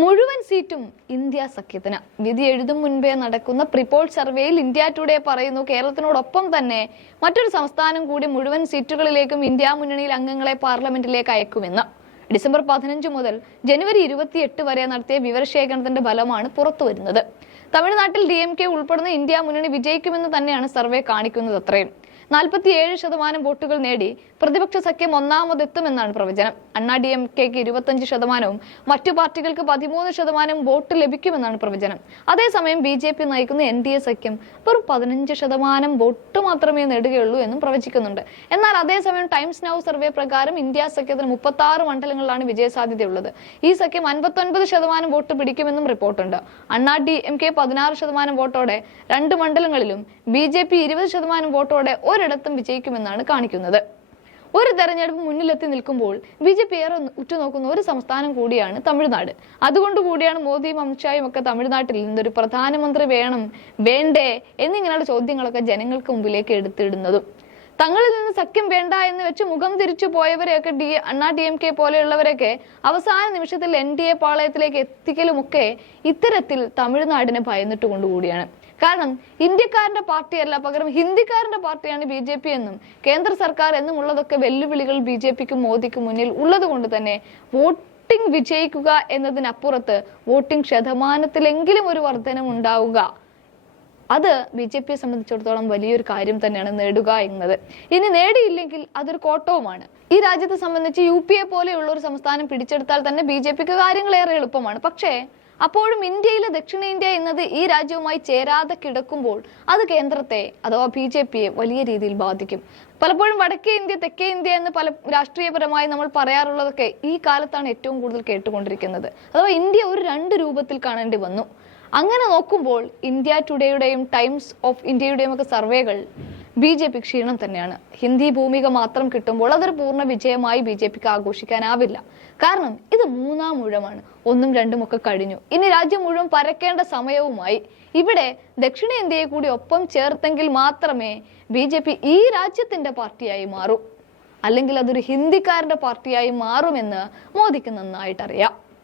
മുഴുവൻ സീറ്റും ഇന്ത്യ സഖ്യത്തിന്. വിധി എഴുതും മുൻപേ നടക്കുന്ന പ്രിപോൾ സർവേയിൽ ഇന്ത്യ ടുഡേ പറയുന്നു കേരളത്തിനോടൊപ്പം തന്നെ മറ്റൊരു സംസ്ഥാനം കൂടി മുഴുവൻ സീറ്റുകളിലേക്കും ഇന്ത്യ മുന്നണിയിൽ അംഗങ്ങളെ പാർലമെന്റിലേക്ക് അയക്കുമെന്ന്. ഡിസംബർ പതിനഞ്ച് മുതൽ ജനുവരി ഇരുപത്തിയെട്ട് വരെ നടത്തിയ വിവരശേഖരണത്തിന്റെ ഫലമാണ് പുറത്തുവരുന്നത്. തമിഴ്നാട്ടിൽ ഡി എം കെ ഉൾപ്പെടുന്ന ഇന്ത്യ മുന്നണി വിജയിക്കുമെന്ന് തന്നെയാണ് സർവേ കാണിക്കുന്നത് അത്രയും. നാൽപ്പത്തിയേഴ് ശതമാനം വോട്ടുകൾ നേടി പ്രതിപക്ഷ സഖ്യം ഒന്നാമതെത്തുമെന്നാണ് പ്രവചനം. അണ്ണാ ഡി എം കെക്ക് ഇരുപത്തഞ്ച് ശതമാനവും മറ്റു പാർട്ടികൾക്ക് പതിമൂന്ന് ശതമാനം വോട്ട് ലഭിക്കുമെന്നാണ് പ്രവചനം. അതേസമയം ബി ജെ പി നയിക്കുന്ന എൻ ഡി എ സഖ്യം വെറും പതിനഞ്ച് ശതമാനം വോട്ട് മാത്രമേ നേടുകയുള്ളൂ എന്നും പ്രവചിക്കുന്നുണ്ട്. എന്നാൽ അതേസമയം ടൈംസ് നൗ സർവേ പ്രകാരം ഇന്ത്യ സഖ്യത്തിന് മുപ്പത്തി ആറ് മണ്ഡലങ്ങളിലാണ് വിജയസാധ്യതയുള്ളത്. ഈ സഖ്യം അൻപത്തൊൻപത് ശതമാനം വോട്ട് പിടിക്കുമെന്നും റിപ്പോർട്ടുണ്ട്. അണ്ണാ ഡി എം കെ പതിനാറ് ശതമാനം വോട്ടോടെ രണ്ട് മണ്ഡലങ്ങളിലും ബി ജെ പി ഇരുപത് ശതമാനം വോട്ടോടെ ഒരിടത്തും വിജയിക്കുമെന്നാണ് കാണിക്കുന്നത്. ഒരു തെരഞ്ഞെടുപ്പ് മുന്നിലെത്തി നിൽക്കുമ്പോൾ ബി ജെ പി ഏറെ ഉറ്റുനോക്കുന്ന ഒരു സംസ്ഥാനം കൂടിയാണ് തമിഴ്നാട്. അതുകൊണ്ട് കൂടിയാണ് മോദിയും അമിത്ഷായും ഒക്കെ തമിഴ്നാട്ടിൽ നിന്നൊരു പ്രധാനമന്ത്രി വേണം വേണ്ടേ എന്നിങ്ങനെയുള്ള ചോദ്യങ്ങളൊക്കെ ജനങ്ങൾക്ക് മുമ്പിലേക്ക് എടുത്തിടുന്നതും. തങ്ങളിൽ നിന്ന് സഖ്യം വേണ്ട എന്ന് വെച്ച് മുഖം തിരിച്ചു പോയവരെയൊക്കെ D Anna D M K പോലെയുള്ളവരൊക്കെ അവസാന നിമിഷത്തിൽ എൻ ഡി എ പാളയത്തിലേക്ക് എത്തിക്കലുമൊക്കെ ഇത്തരത്തിൽ തമിഴ്നാടിനെ ഭയന്നിട്ട് കൊണ്ടുകൂടിയാണ് കാരണം ഇന്ത്യക്കാരന്റെ പാർട്ടിയല്ല പകരം ഹിന്ദിക്കാരന്റെ പാർട്ടിയാണ് ബി ജെ പി എന്നും കേന്ദ്ര സർക്കാർ എന്നും ഉള്ളതൊക്കെ വെല്ലുവിളികൾ ബി ജെ പിക്കും മോദിക്കും മുന്നിൽ ഉള്ളതുകൊണ്ട് തന്നെ വോട്ടിംഗ് വിജയിക്കുക എന്നതിനപ്പുറത്ത് വോട്ടിംഗ് ശതമാനത്തിലെങ്കിലും ഒരു വർധനം ഉണ്ടാവുക അത് ബി ജെ പിയെ സംബന്ധിച്ചിടത്തോളം വലിയൊരു കാര്യം തന്നെയാണ് നേടുക എന്നത്. ഇനി നേടിയില്ലെങ്കിൽ അതൊരു കോട്ടവുമാണ്. ഈ രാജ്യത്തെ സംബന്ധിച്ച് യു പി എ പോലെയുള്ള ഒരു സംസ്ഥാനം പിടിച്ചെടുത്താൽ തന്നെ ബി ജെ പിക്ക് കാര്യങ്ങളേറെ എളുപ്പമാണ്. പക്ഷേ അപ്പോഴും ഇന്ത്യയിലെ ദക്ഷിണേന്ത്യ എന്നത് ഈ രാജ്യവുമായി ചേരാതെ കിടക്കുമ്പോൾ അത് കേന്ദ്രത്തെ അഥവാ ബി ജെ പിയെ വലിയ രീതിയിൽ ബാധിക്കും. പലപ്പോഴും വടക്കേ ഇന്ത്യ തെക്കേ ഇന്ത്യ എന്ന് പല രാഷ്ട്രീയപരമായി നമ്മൾ പറയാറുള്ളതൊക്കെ ഈ കാലത്താണ് ഏറ്റവും കൂടുതൽ കേട്ടുകൊണ്ടിരിക്കുന്നത്. അഥവാ ഇന്ത്യ ഒരു രണ്ട് രൂപത്തിൽ കാണേണ്ടി വന്നു. അങ്ങനെ നോക്കുമ്പോൾ ഇന്ത്യ ടുഡേയുടെയും ടൈംസ് ഓഫ് ഇന്ത്യയുടെയും ഒക്കെ സർവേകൾ ബി ജെ പി ക്ഷീണം തന്നെയാണ്. ഹിന്ദി ഭൂമിക മാത്രം കിട്ടുമ്പോൾ അതൊരു പൂർണ വിജയമായി ബി ജെ പിക്ക് ആഘോഷിക്കാനാവില്ല. കാരണം ഇത് മൂന്നാം മുഴമാണ് ഒന്നും രണ്ടും ഒക്കെ കഴിഞ്ഞു. ഇനി രാജ്യം മുഴുവൻ പരക്കേണ്ട സമയവുമായി ഇവിടെ ദക്ഷിണേന്ത്യയെ കൂടി ഒപ്പം ചേർത്തെങ്കിൽ മാത്രമേ ബി ജെ പി ഈ രാജ്യത്തിന്റെ പാർട്ടിയായി മാറൂ. അല്ലെങ്കിൽ അതൊരു ഹിന്ദിക്കാരന്റെ പാർട്ടിയായി മാറുമെന്ന് മോദിക്ക് നന്നായിട്ട് അറിയാം